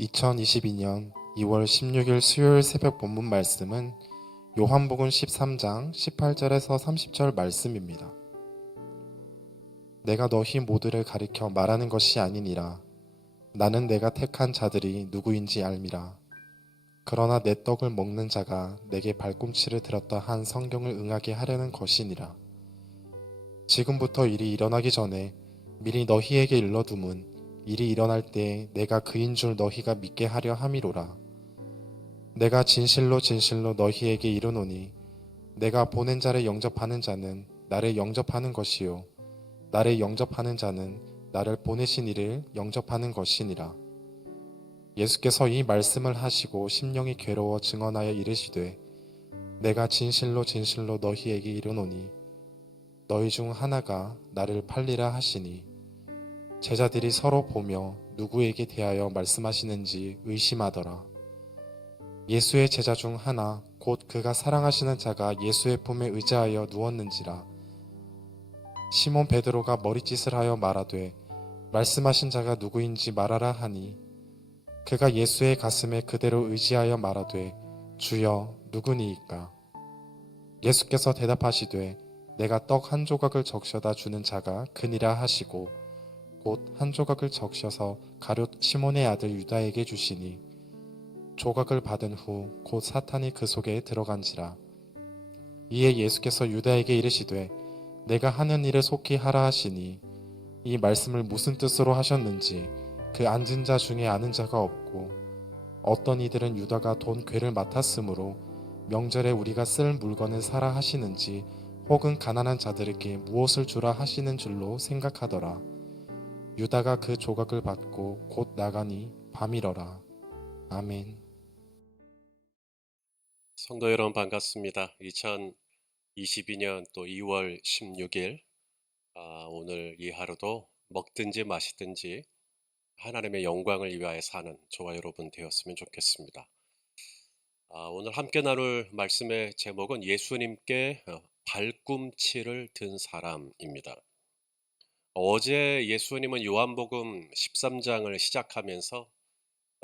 2022년 2월 16일 수요일 새벽 본문 말씀은 요한복음 13장 18절에서 30절 말씀입니다. 내가 너희 모두를 가리켜 말하는 것이 아니니라. 나는 내가 택한 자들이 누구인지 알미라. 그러나 내 떡을 먹는 자가 내게 발꿈치를 들었다 한 성경을 응하게 하려는 것이니라. 지금부터 일이 일어나기 전에 미리 너희에게 일러둠은 일이 일어날 때 내가 그인 줄 너희가 믿게 하려 함이로라. 내가 진실로 진실로 너희에게 이르노니 내가 보낸 자를 영접하는 자는 나를 영접하는 것이요 나를 영접하는 자는 나를 보내신 이를 영접하는 것이니라. 예수께서 이 말씀을 하시고 심령이 괴로워 증언하여 이르시되 내가 진실로 진실로 너희에게 이르노니 너희 중 하나가 나를 팔리라 하시니 제자들이 서로 보며 누구에게 대하여 말씀하시는지 의심하더라. 예수의 제자 중 하나 곧 그가 사랑하시는 자가 예수의 품에 의지하여 누웠는지라. 시몬 베드로가 머리짓을 하여 말하되 말씀하신 자가 누구인지 말하라 하니 그가 예수의 가슴에 그대로 의지하여 말하되 주여 누구니이까. 예수께서 대답하시되 내가 떡 한 조각을 적셔다 주는 자가 그니라 하시고 곧 한 조각을 적셔서 가룟 시몬의 아들 유다에게 주시니 조각을 받은 후 곧 사탄이 그 속에 들어간지라. 이에 예수께서 유다에게 이르시되 내가 하는 일을 속히 하라 하시니 이 말씀을 무슨 뜻으로 하셨는지 그 앉은 자 중에 아는 자가 없고 어떤 이들은 유다가 돈 괴를 맡았으므로 명절에 우리가 쓸 물건을 사라 하시는지 혹은 가난한 자들에게 무엇을 주라 하시는 줄로 생각하더라. 유다가 그 조각을 받고 곧 나가니 밤이러라. 아멘. 성도 여러분 반갑습니다. 2022년 또 2월 16일 오늘 이 하루도 먹든지 마시든지 하나님의 영광을 위하여 사는 저와 여러분 되었으면 좋겠습니다. 오늘 함께 나눌 말씀의 제목은 예수님께 발꿈치를 든 사람입니다. 어제 예수님은 요한복음 13장을 시작하면서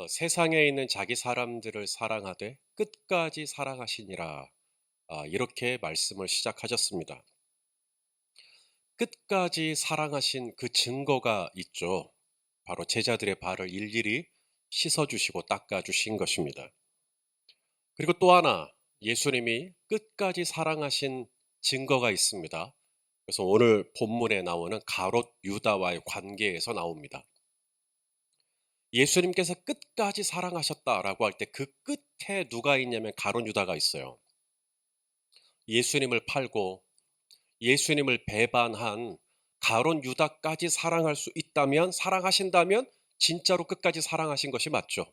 세상에 있는 자기 사람들을 사랑하되 끝까지 사랑하시니라 이렇게 말씀을 시작하셨습니다. 끝까지 사랑하신 그 증거가 있죠. 바로 제자들의 발을 일일이 씻어주시고 닦아주신 것입니다. 그리고 또 하나 예수님이 끝까지 사랑하신 증거가 있습니다. 그래서 오늘 본문에 나오는 가롯 유다와의 관계에서 나옵니다. 예수님께서 끝까지 사랑하셨다라고 할 때 그 끝에 누가 있냐면 가롯 유다가 있어요. 예수님을 팔고 예수님을 배반한 가롯 유다까지 사랑할 수 있다면, 사랑하신다면 진짜로 끝까지 사랑하신 것이 맞죠.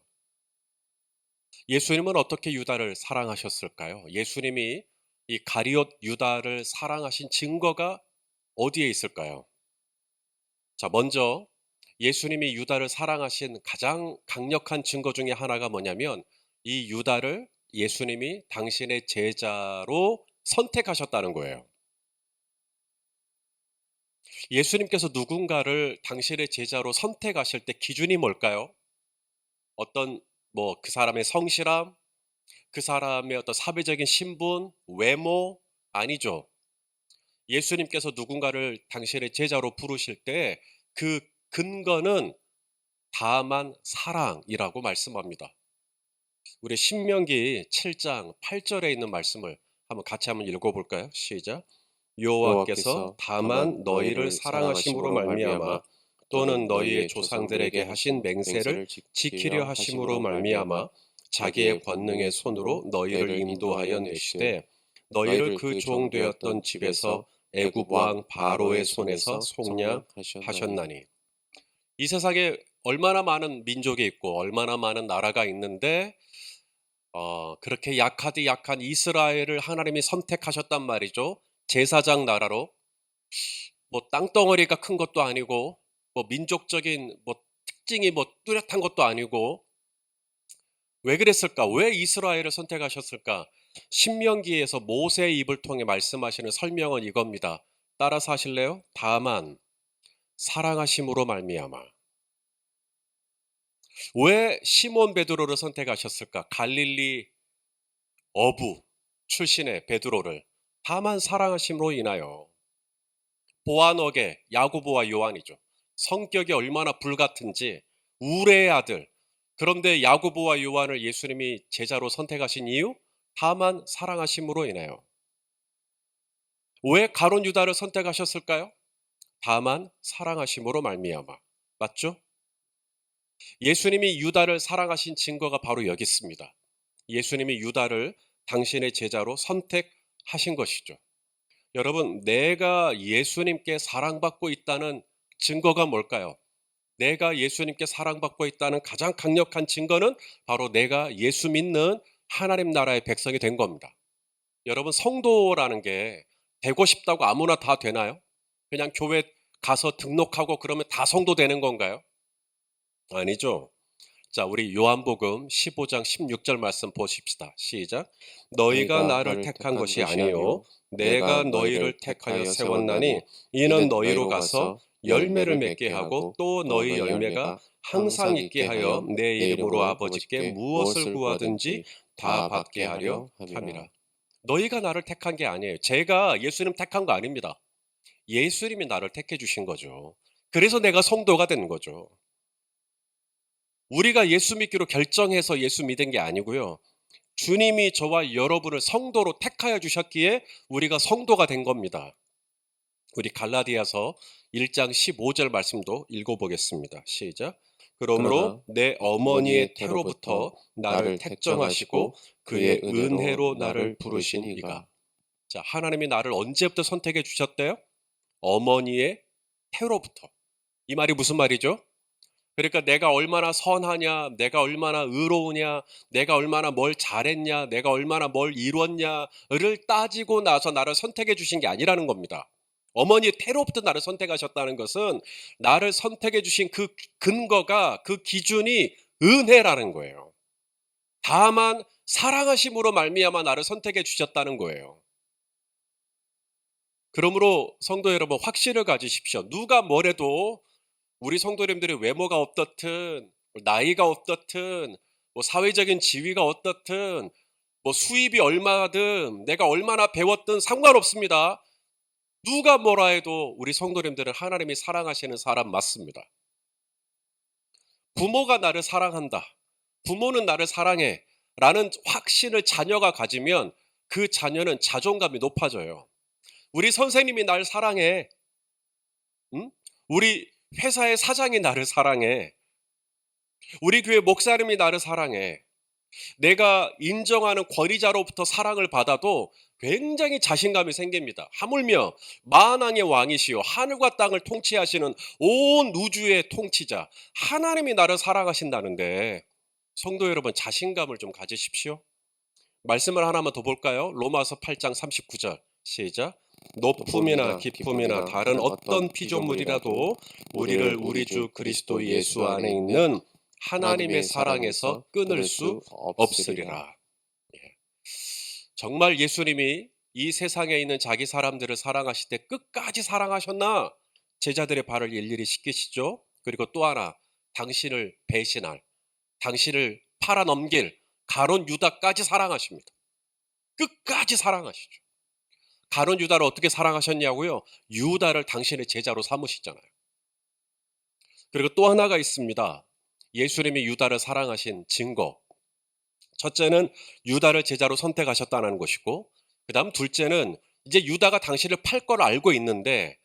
예수님은 어떻게 유다를 사랑하셨을까요? 예수님이 이 가룟 유다를 사랑하신 증거가 어디에 있을까요? 자, 먼저 예수님이 유다를 사랑하신 가장 강력한 증거 중에 하나가 뭐냐면 이 유다를 예수님이 당신의 제자로 선택하셨다는 거예요. 예수님께서 누군가를 당신의 제자로 선택하실 때 기준이 뭘까요? 어떤 그 사람의 성실함, 그 사람의 어떤 사회적인 신분, 외모 아니죠. 예수님께서 누군가를 당신의 제자로 부르실 때 그 근거는 다만 사랑이라고 말씀합니다. 우리 신명기 7장 8절에 있는 말씀을 같이 한번 읽어볼까요? 시작. 여호와께서 다만 너희를 사랑하심으로 말미암아 또는 너희의 조상들에게 하신 맹세를 지키려 하심으로 말미암아 자기의 권능의 손으로 너희를 인도하여 내시되 너희를 그 종 되었던 집에서 애굽 왕 바로의 손에서 속량하셨나니. 이 세상에 얼마나 많은 민족이 있고 얼마나 많은 나라가 있는데 그렇게 약하디 약한 이스라엘을 하나님이 선택하셨단 말이죠. 제사장 나라로. 땅덩어리가 큰 것도 아니고 민족적인 특징이 뚜렷한 것도 아니고. 왜 그랬을까? 왜 이스라엘을 선택하셨을까? 신명기에서 모세의 입을 통해 말씀하시는 설명은 이겁니다. 따라서 하실래요? 다만 사랑하심으로 말미암아. 왜 시몬 베드로를 선택하셨을까? 갈릴리 어부 출신의 베드로를 다만 사랑하심으로 인하여. 보아너게 야고보와 요한이죠. 성격이 얼마나 불같은지 우레의 아들. 그런데 야고보와 요한을 예수님이 제자로 선택하신 이유? 다만 사랑하심으로 인하여. 왜 가룟 유다를 선택하셨을까요? 다만 사랑하심으로 말미암아. 맞죠? 예수님이 유다를 사랑하신 증거가 바로 여기 있습니다. 예수님이 유다를 당신의 제자로 선택하신 것이죠. 여러분, 내가 예수님께 사랑받고 있다는 증거가 뭘까요? 내가 예수님께 사랑받고 있다는 가장 강력한 증거는 바로 내가 예수 믿는 하나님 나라의 백성이 된 겁니다. 여러분, 성도라는 게 되고 싶다고 아무나 다 되나요? 그냥 교회 가서 등록하고 그러면 다 성도 되는 건가요? 아니죠. 자, 우리 요한복음 15장 16절 말씀 보십시다. 시작. 너희가 나를 택한 것이 아니요 내가 너희를 택하여 세웠나니 이는 너희로 가서 열매를 맺게 하고 또 너희 열매가 항상 있게 하여 내 이름으로 아버지께 무엇을 구하든지 다 받게 하려 함이라. 너희가 나를 택한 게 아니에요. 제가 예수님 택한 거 아닙니다. 예수님이 나를 택해 주신 거죠. 그래서 내가 성도가 된 거죠. 우리가 예수 믿기로 결정해서 예수 믿은 게 아니고요. 주님이 저와 여러분을 성도로 택하여 주셨기에 우리가 성도가 된 겁니다. 우리 갈라디아서 1장 15절 말씀도 읽어보겠습니다. 시작. 그러므로 내 어머니의 태로부터 나를 택정하시고 그의 은혜로 나를 부르신 이가. 자, 하나님이 나를 언제부터 선택해 주셨대요? 어머니의 태로부터. 이 말이 무슨 말이죠? 그러니까 내가 얼마나 선하냐, 내가 얼마나 의로우냐, 내가 얼마나 뭘 잘했냐, 내가 얼마나 뭘 이뤘냐를 따지고 나서 나를 선택해 주신 게 아니라는 겁니다. 어머니의 태로부터 나를 선택하셨다는 것은 나를 선택해 주신 그 근거가, 그 기준이 은혜라는 거예요. 다만 사랑하심으로 말미암아 나를 선택해 주셨다는 거예요. 그러므로 성도 여러분, 확신을 가지십시오. 누가 뭐래도 우리 성도님들의 외모가 어떻든, 나이가 어떻든, 사회적인 지위가 어떻든, 수입이 얼마든, 내가 얼마나 배웠든 상관없습니다. 누가 뭐라 해도 우리 성도님들은 하나님이 사랑하시는 사람 맞습니다. 부모가 나를 사랑한다. 부모는 나를 사랑해. 라는 확신을 자녀가 가지면 그 자녀는 자존감이 높아져요. 우리 선생님이 날 사랑해. 응? 우리 회사의 사장이 나를 사랑해. 우리 교회 목사님이 나를 사랑해. 내가 인정하는 권위자로부터 사랑을 받아도 굉장히 자신감이 생깁니다. 하물며 만왕의 왕이시요 하늘과 땅을 통치하시는 온 우주의 통치자 하나님이 나를 사랑하신다는데, 성도 여러분, 자신감을 좀 가지십시오. 말씀을 하나만 더 볼까요? 로마서 8장 39절 시작. 높음이나 깊음이나 다른 어떤 피조물이라도 우리를 우리 주 그리스도 예수 안에 있는 하나님의 사랑에서 끊을 수 없으리라. 정말 예수님이 이 세상에 있는 자기 사람들을 사랑하실 때 끝까지 사랑하셨나? 제자들의 발을 일일이 씻기시죠. 그리고 또 하나, 당신을 배신할, 당신을 팔아넘길 가룟 유다까지 사랑하십니다. 끝까지 사랑하시죠. 가룟 유다를 어떻게 사랑하셨냐고요? 유다를 당신의 제자로 삼으시잖아요. 그리고 또 하나가 있습니다. 예수님이 유다를 사랑하신 증거. 첫째는 유다를 제자로 선택하셨다는 것이고, 그 다음 둘째는 이제 유다가 당신을 팔 걸 알고 있는데,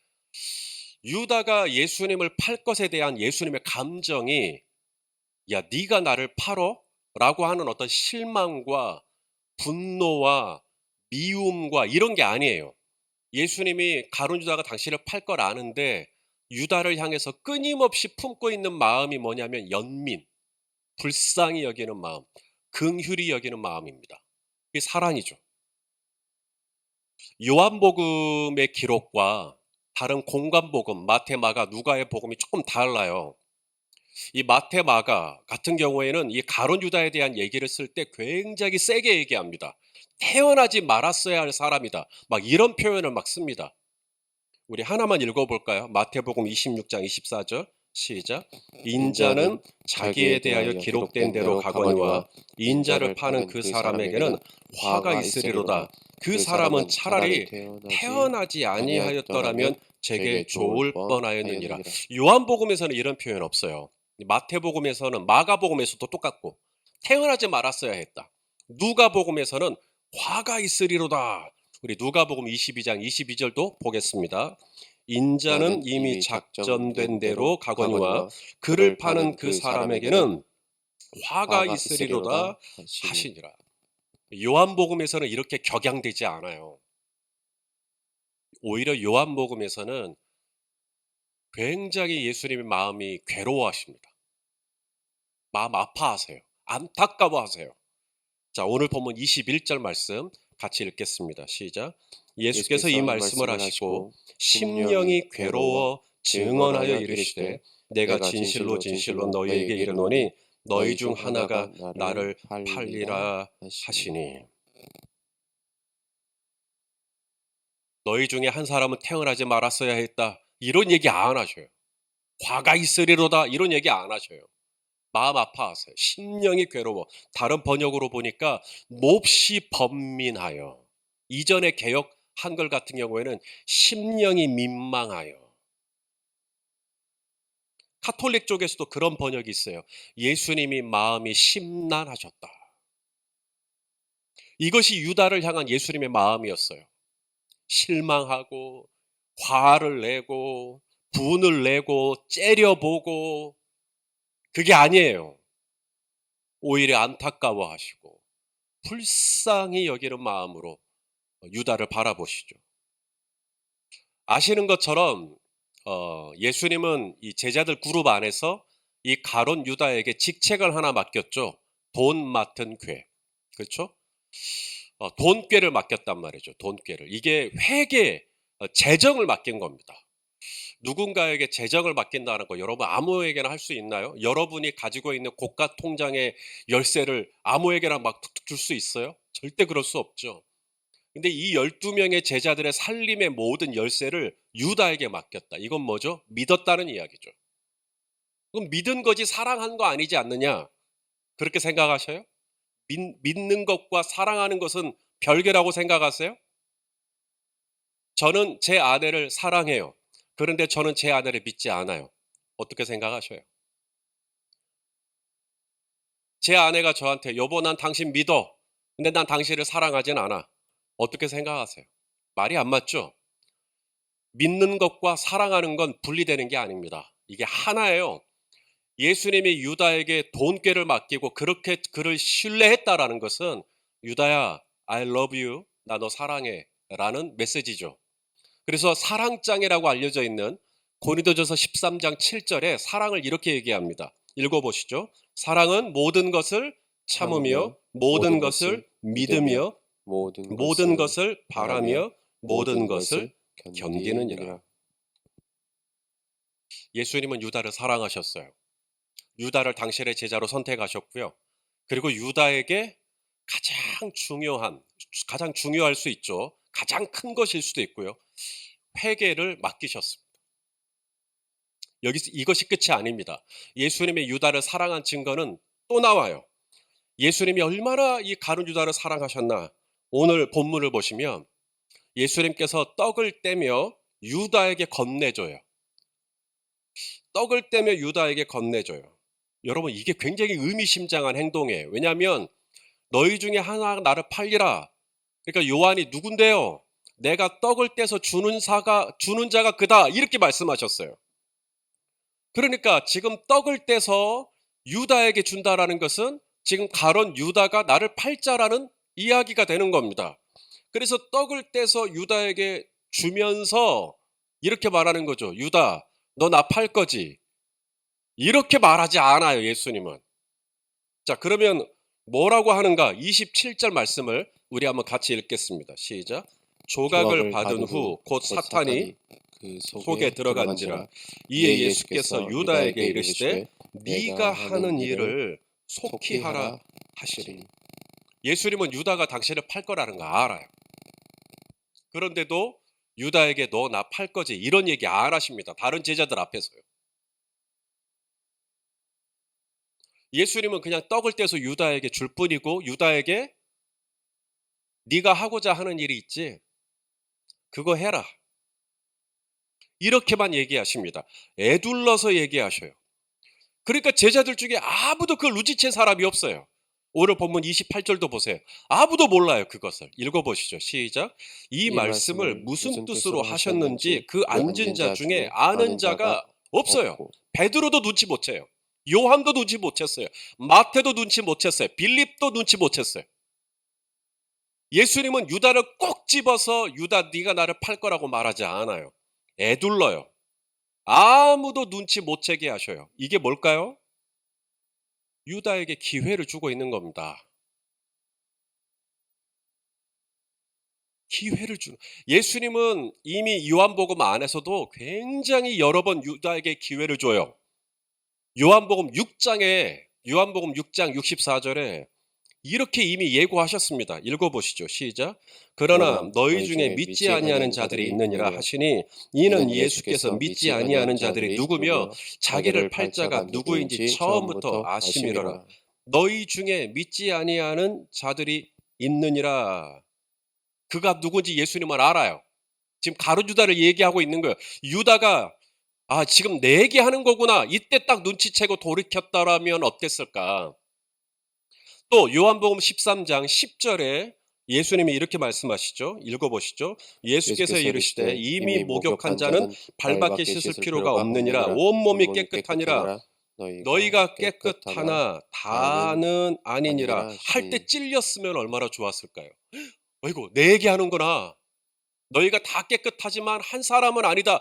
유다가 예수님을 팔 것에 대한 예수님의 감정이 야, 네가 나를 팔어? 라고 하는 어떤 실망과 분노와 미움과 이런 게 아니에요. 예수님이 가룟 유다가 당신을 팔 걸 아는데 유다를 향해서 끊임없이 품고 있는 마음이 뭐냐면 연민, 불쌍히 여기는 마음, 긍휼히 여기는 마음입니다. 이게 사랑이죠. 요한복음의 기록과 다른 공관복음, 마태, 마가, 누가의 복음이 조금 달라요. 이 마태, 마가 같은 경우에는 이 가룟 유다에 대한 얘기를 쓸 때 굉장히 세게 얘기합니다. 태어나지 말았어야 할 사람이다. 막 이런 표현을 막 씁니다. 우리 하나만 읽어볼까요? 마태복음 26장 24절 시작. 인자는 자기에 대하여 기록된 대로 가거니와 인자를 파는 그 사람에게는 화가 있으리로다. 그 사람은 차라리 태어나지 아니하였더라면 제게 좋을 뻔하였느니라. 요한복음에서는 이런 표현 없어요. 마태복음에서는, 마가복음에서도 똑같고 태어나지 말았어야 했다. 누가복음에서는 화가 있으리로다. 우리 누가복음 22장 22절도 보겠습니다. 인자는 이미 작전된 대로 가거니와 그를 파는 그 사람에게는 화가 있으리로다 하시니라. 요한복음에서는 이렇게 격양되지 않아요. 오히려 요한복음에서는 굉장히 예수님의 마음이 괴로워하십니다. 마음 아파하세요. 안타까워하세요. 자, 오늘 본문 21절 말씀 같이 읽겠습니다. 시작. 예수께서 이 말씀을 하시고 심령이 괴로워 증언하여 이르시되 내가 진실로 진실로 너희에게 이르노니 너희 중 하나가 나를 팔리라 하시니. 너희 중에 한 사람은 태어나지 말았어야 했다. 이런 얘기 안 하셔요. 화가 있으리로다. 이런 얘기 안 하셔요. 마음 아파하세요. 심령이 괴로워. 다른 번역으로 보니까 몹시 번민하여. 이전의 개역 한글 같은 경우에는 심령이 민망하여. 카톨릭 쪽에서도 그런 번역이 있어요. 예수님이 마음이 심란하셨다. 이것이 유다를 향한 예수님의 마음이었어요. 실망하고 화를 내고 분을 내고 째려보고 그게 아니에요. 오히려 안타까워하시고 불쌍히 여기는 마음으로 유다를 바라보시죠. 아시는 것처럼 예수님은 이 제자들 그룹 안에서 이 가룟 유다에게 직책을 하나 맡겼죠. 돈 맡은 궤. 그렇죠? 돈꾀를 맡겼단 말이죠. 돈꾀를. 이게 회계, 재정을 맡긴 겁니다. 누군가에게 재정을 맡긴다는 거 여러분 아무에게나 할 수 있나요? 여러분이 가지고 있는 고가 통장의 열쇠를 아무에게나 막 툭툭 줄 수 있어요? 절대 그럴 수 없죠. 근데 이 12명의 제자들의 살림의 모든 열쇠를 유다에게 맡겼다. 이건 뭐죠? 믿었다는 이야기죠. 그럼 믿은 거지 사랑한 거 아니지 않느냐? 그렇게 생각하셔요? 믿는 것과 사랑하는 것은 별개라고 생각하세요? 저는 제 아내를 사랑해요. 그런데 저는 제 아내를 믿지 않아요. 어떻게 생각하셔요? 제 아내가 저한테 여보 난 당신 믿어. 근데 난 당신을 사랑하진 않아. 어떻게 생각하세요? 말이 안 맞죠? 믿는 것과 사랑하는 건 분리되는 게 아닙니다. 이게 하나예요. 예수님이 유다에게 돈꾀를 맡기고 그렇게 그를 신뢰했다라는 것은 유다야, I love you. 나 너 사랑해. 라는 메시지죠. 그래서 사랑장이라고 알려져 있는 고린도전서 13장 7절에 사랑을 이렇게 얘기합니다. 읽어보시죠. 사랑은 모든 것을 참으며 모든 것을 믿으며 모든 것을 바라며 모든 것을 견디느니라. 예수님은 유다를 사랑하셨어요. 유다를 당신의 제자로 선택하셨고요. 그리고 유다에게 가장 중요할 수 있죠. 가장 큰 것일 수도 있고요. 회개를 맡기셨습니다. 여기서 이것이 끝이 아닙니다. 예수님의 유다를 사랑한 증거는 또 나와요. 예수님이 얼마나 이 가룟 유다를 사랑하셨나. 오늘 본문을 보시면 예수님께서 떡을 떼며 유다에게 건네줘요. 떡을 떼며 유다에게 건네줘요. 여러분 이게 굉장히 의미심장한 행동이에요. 왜냐하면 너희 중에 하나가 나를 팔리라. 그러니까 요한이 누군데요? 내가 떡을 떼서 주는 자가 그다. 이렇게 말씀하셨어요. 그러니까 지금 떡을 떼서 유다에게 준다라는 것은 지금 가룟 유다가 나를 팔자라는 이야기가 되는 겁니다. 그래서 떡을 떼서 유다에게 주면서 이렇게 말하는 거죠. 유다, 너 나 팔 거지? 이렇게 말하지 않아요, 예수님은. 자, 그러면 뭐라고 하는가? 27절 말씀을 우리 한번 같이 읽겠습니다. 시작. 조각을 받은 후 곧 사탄이 그 속에 들어간지라. 이에 예수께서 유다에게 이르시되 네가 하는 일을 속히 하라 하시리니. 예수님은 유다가 당신을 팔 거라는 거 알아요. 그런데도 유다에게 너 나 팔 거지 이런 얘기 안 하십니다. 다른 제자들 앞에서요. 예수님은 그냥 떡을 떼서 유다에게 줄 뿐이고 유다에게 네가 하고자 하는 일이 있지 그거 해라. 이렇게만 얘기하십니다. 애둘러서 얘기하셔요. 그러니까 제자들 중에 아무도 그걸 눈치챈 사람이 없어요. 오늘 본문 28절도 보세요. 아무도 몰라요, 그것을. 읽어보시죠. 시작. 이 말씀을 무슨 뜻으로 하셨는지 그 앉은 자 중에 아는 자가 없어요. 없고 베드로도 눈치 못 채요. 요한도 눈치 못 챘어요. 마태도 눈치 못 챘어요. 빌립도 눈치 못 챘어요. 예수님은 유다를 꼭 집어서 유다 네가 나를 팔 거라고 말하지 않아요. 애둘러요. 아무도 눈치 못 채게 하셔요. 이게 뭘까요? 유다에게 기회를 주고 있는 겁니다. 기회를 주는. 예수님은 이미 요한복음 안에서도 굉장히 여러 번 유다에게 기회를 줘요. 요한복음 6장 64절에 이렇게 이미 예고하셨습니다. 읽어보시죠. 시작. 그러나 너희 중에 믿지 아니하는 자들이 있느니라 하시니 이는 예수께서 믿지 아니하는 자들이 누구며 자기를 팔 자가 누구인지 처음부터 아심이로라. 너희 중에 믿지 아니하는 자들이 있느니라. 그가 누군지 예수님은 알아요. 지금 가룟 유다를 얘기하고 있는 거예요. 유다가 지금 내 얘기하는 거구나. 이때 딱 눈치채고 돌이켰다라면 어땠을까? 또 요한복음 13장 10절에 예수님이 이렇게 말씀하시죠. 읽어보시죠. 예수께서 이르시되 이미 목욕한 자는 발밖에 씻을 필요가 없느니라. 온몸이 깨끗하니라. 너희가 깨끗하나 다는 아니니라. 할 때 찔렸으면 얼마나 좋았을까요? 어이구, 내 얘기하는구나. 너희가 다 깨끗하지만 한 사람은 아니다.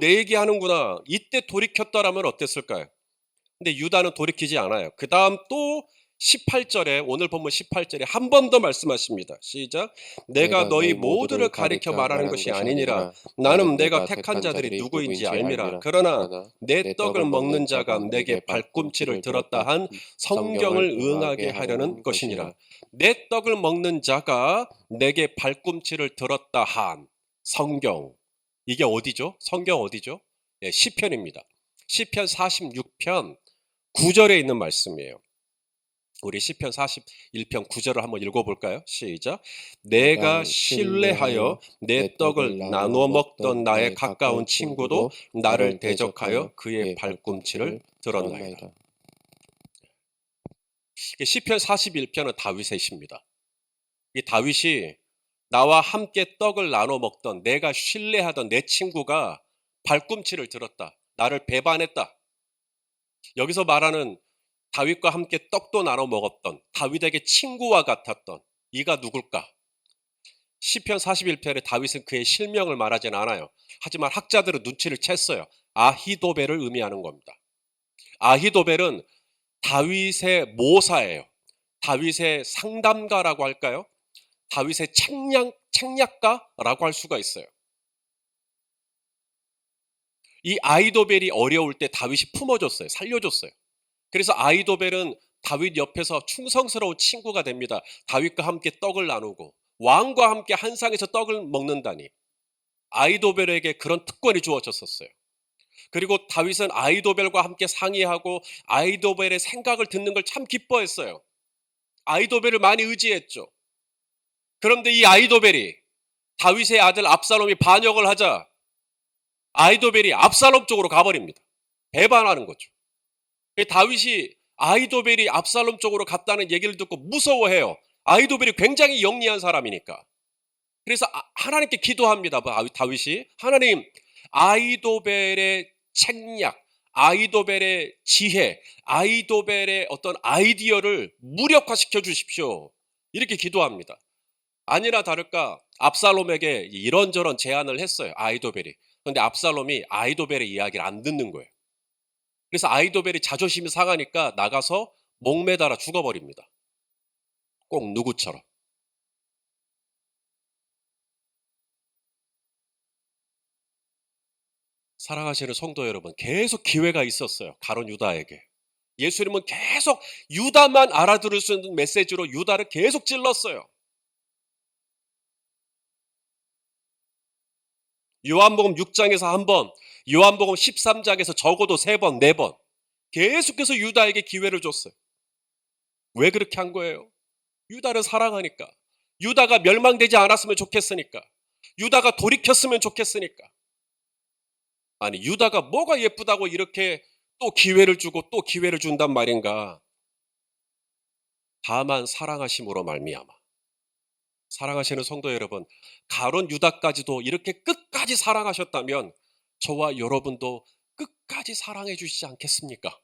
내 얘기하는구나. 이때 돌이켰다라면 어땠을까요? 근데 유다는 돌이키지 않아요. 그 다음 또 18절에 오늘 본문 18절에 한 번 더 말씀하십니다. 시작. 내가 너희 모두를 가리켜 말하는 것이 아니니라. 나는 내가 택한 자들이 누구인지 알미라. 그러나 내 떡을 먹는 자가 내게 발꿈치를 들었다 한 성경을 응하게 하려는 것이니라. 내 떡을 먹는 자가 내게 발꿈치를 들었다 한 성경. 이게 어디죠? 성경 어디죠? 네, 시편입니다. 시편 46편 9절에 있는 말씀이에요. 우리 시편 41편 9절을 한번 읽어볼까요? 시작. 내가 신뢰하여 내 떡을 나누어 먹던 나의 가까운 친구도 나를 대적하여 그의 발꿈치를 들었나이다. 시편 41편은 다윗의 시입니다. 이 다윗이 나와 함께 떡을 나눠 먹던 내가 신뢰하던 내 친구가 발꿈치를 들었다. 나를 배반했다. 여기서 말하는 다윗과 함께 떡도 나눠 먹었던 다윗에게 친구와 같았던 이가 누굴까? 시편 41편에 다윗은 그의 실명을 말하진 않아요. 하지만 학자들은 눈치를 챘어요. 아히도벨을 의미하는 겁니다. 아히도벨은 다윗의 모사예요. 다윗의 상담가라고 할까요? 다윗의 책략가라고 할 수가 있어요. 이 아히도벨이 어려울 때 다윗이 품어줬어요. 살려줬어요. 그래서 아히도벨은 다윗 옆에서 충성스러운 친구가 됩니다. 다윗과 함께 떡을 나누고 왕과 함께 한 상에서 떡을 먹는다니. 아히도벨에게 그런 특권이 주어졌었어요. 그리고 다윗은 아히도벨과 함께 상의하고 아히도벨의 생각을 듣는 걸 참 기뻐했어요. 아히도벨을 많이 의지했죠. 그런데 이 아히도벨이 다윗의 아들 압살롬이 반역을 하자 아히도벨이 압살롬 쪽으로 가버립니다. 배반하는 거죠. 다윗이 아히도벨이 압살롬 쪽으로 갔다는 얘기를 듣고 무서워해요. 아히도벨이 굉장히 영리한 사람이니까. 그래서 하나님께 기도합니다. 다윗이 하나님, 아히도벨의 책략, 아히도벨의 지혜, 아히도벨의 어떤 아이디어를 무력화시켜 주십시오. 이렇게 기도합니다. 아니나 다를까 압살롬에게 이런저런 제안을 했어요. 아히도벨이. 그런데 압살롬이 아히도벨의 이야기를 안 듣는 거예요. 그래서 아히도벨이 자존심이 상하니까 나가서 목매달아 죽어버립니다. 꼭 누구처럼. 사랑하시는 성도 여러분, 계속 기회가 있었어요. 가룟 유다에게. 예수님은 계속 유다만 알아들을 수 있는 메시지로 유다를 계속 찔렀어요. 요한복음 6장에서 한 번, 요한복음 13장에서 적어도 3번, 4번 계속해서 유다에게 기회를 줬어요. 왜 그렇게 한 거예요? 유다를 사랑하니까. 유다가 멸망되지 않았으면 좋겠으니까. 유다가 돌이켰으면 좋겠으니까. 아니, 유다가 뭐가 예쁘다고 이렇게 또 기회를 주고 또 기회를 준단 말인가? 다만 사랑하심으로 말미암아. 사랑하시는 성도 여러분, 가론 유다까지도 이렇게 끝까지 사랑하셨다면 저와 여러분도 끝까지 사랑해 주시지 않겠습니까?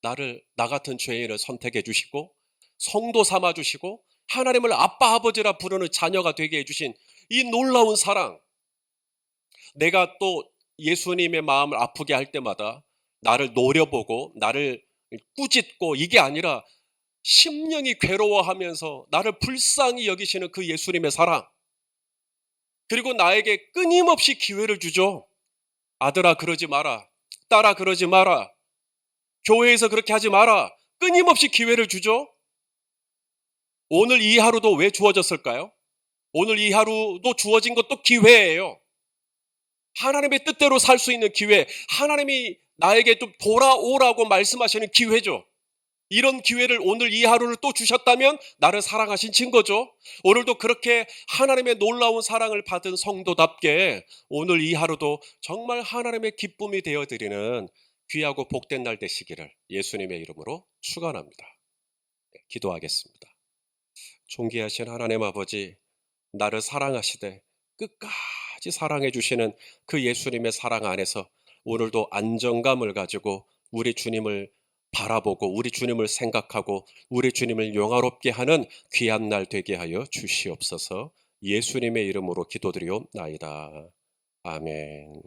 나 같은 죄인을 선택해 주시고 성도 삼아 주시고 하나님을 아빠 아버지라 부르는 자녀가 되게 해 주신 이 놀라운 사랑. 내가 또 예수님의 마음을 아프게 할 때마다 나를 노려보고 나를 꾸짖고 이게 아니라 심령이 괴로워하면서 나를 불쌍히 여기시는 그 예수님의 사랑. 그리고 나에게 끊임없이 기회를 주죠. 아들아, 그러지 마라. 딸아, 그러지 마라. 교회에서 그렇게 하지 마라. 끊임없이 기회를 주죠. 오늘 이 하루도 왜 주어졌을까요? 오늘 이 하루도 주어진 것도 기회예요. 하나님의 뜻대로 살 수 있는 기회, 하나님이 나에게 좀 돌아오라고 말씀하시는 기회죠. 이런 기회를 오늘 이 하루를 또 주셨다면 나를 사랑하신 증거죠. 오늘도 그렇게 하나님의 놀라운 사랑을 받은 성도답게 오늘 이 하루도 정말 하나님의 기쁨이 되어드리는 귀하고 복된 날 되시기를 예수님의 이름으로 축원합니다. 기도하겠습니다. 존귀하신 하나님 아버지, 나를 사랑하시되 끝까지 사랑해 주시는 그 예수님의 사랑 안에서 오늘도 안정감을 가지고 우리 주님을 바라보고 우리 주님을 생각하고 우리 주님을 영화롭게 하는 귀한 날 되게 하여 주시옵소서. 예수님의 이름으로 기도드리옵나이다. 아멘.